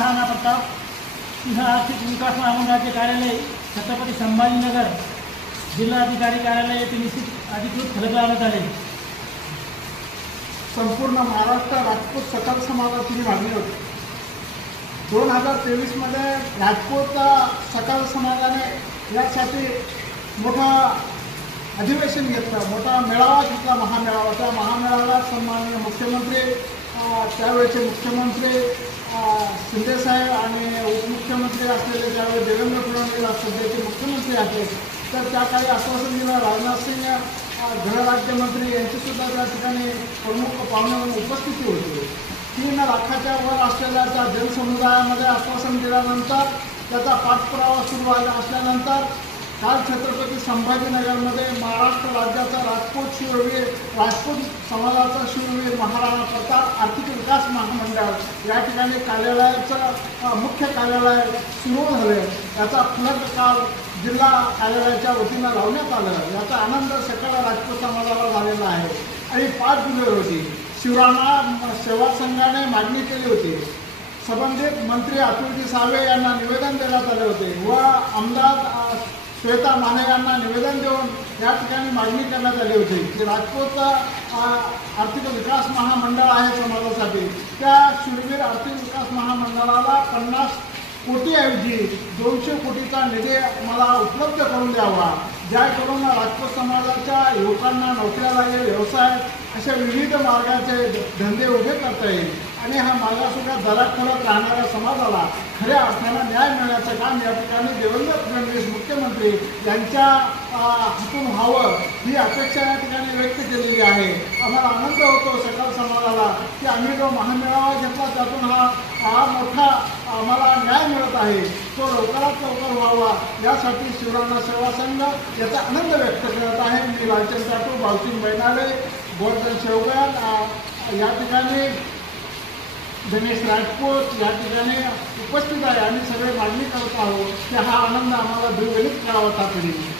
महाराणा प्रताप इथं आर्थिक विकास महामंडळाचे कार्यालय छत्रपती संभाजीनगर जिल्हाधिकारी कार्यालय येथे निश्चित अधिकृत फलक लावण्यात आले। संपूर्ण महाराष्ट्र राजपूत सकल समाजाची मागणी होती। 2023 मध्ये राजपूत सकल समाजाने यासाठी मोठा अधिवेशन घेतलं, मोठा मेळावा घेतला, महामेळावा। त्या महामेळाव्यात सन्माननीय मुख्यमंत्री, त्यावेळेचे मुख्यमंत्री शिंदेसाहेब आणि उपमुख्यमंत्री असलेले ज्यावेळी देवेंद्र फडणवीस सध्याचे मुख्यमंत्री आहेत, तर त्या काही आश्वासन दिलं। राजनाथ सिंग गृहराज्यमंत्री यांचीसुद्धा त्या ठिकाणी प्रमुख पाहुणे म्हणून उपस्थिती होती। 3 लाखाच्या वर असलेल्या त्या जनसमुदायामध्ये आश्वासन दिल्यानंतर त्याचा पाठपुरावा सुरू असल्यानंतर काल छत्रपती संभाजीनगरमध्ये महाराष्ट्र राज्याचा राजपूत शूरवीर, राजपूत समाजाचा शूरवीर महाराणा प्रताप आर्थिक विकास महामंडळ या ठिकाणी कार्यालयाचं मुख्य कार्यालय सुरू झाले। याचा फलक काल जिल्हा कार्यालयाच्या वतीनं लावण्यात आलं। याचा आनंद सकल राजपूत समाजाला झालेला आहे। आणि 5 जुलै रोजी शिवराणा सेवा संघाने मागणी केली होती। संबंधित मंत्री अतुलजी सावे यांना निवेदन देण्यात आले होते व आमदार श्वेता माने यांना निवेदन देऊन या ठिकाणी मागणी करण्यात आली होती की राजपूत आर्थिक विकास महामंडळ आहे समाजासाठी, त्या शूरवीर आर्थिक विकास महामंडळाला 50 कोटीऐवजी 200 कोटीचा निधी मला उपलब्ध करून द्यावा, ज्याकरून राजपूत समाजाच्या युवकांना नोकऱ्या लागेल, व्यवसाय अशा विविध मार्गाचे धंदे उभे करता येईल आणि हा मागासवर्गात दराखडत राहणाऱ्या समाजाला खऱ्या अर्थानं न्याय मिळण्याचं काम या ठिकाणी देवेंद्र फडणवीस मुख्यमंत्री यांच्या हातून व्हावं ही अपेक्षा या ठिकाणी व्यक्त केलेली आहे। आम्हाला आनंद होतो सकल समाजाला की आम्ही जो महामेळावा घेतला त्यातून हा मोठा आम्हाला न्याय मिळत आहे, तो लवकरात लवकर व्हावा यासाठी शिवराणा सेवा संघ याचा आनंद व्यक्त करत आहे। मी लालचंद टाटू, भावसिंग बैनाले, गोवर्धन शेवगण या ठिकाणी, गणेश राजपूत या ठिकाणी उपस्थित आहे। आम्ही सगळे मागणी करत आहोत की हा आनंद आम्हाला द्विगुणित करावा तातडीने।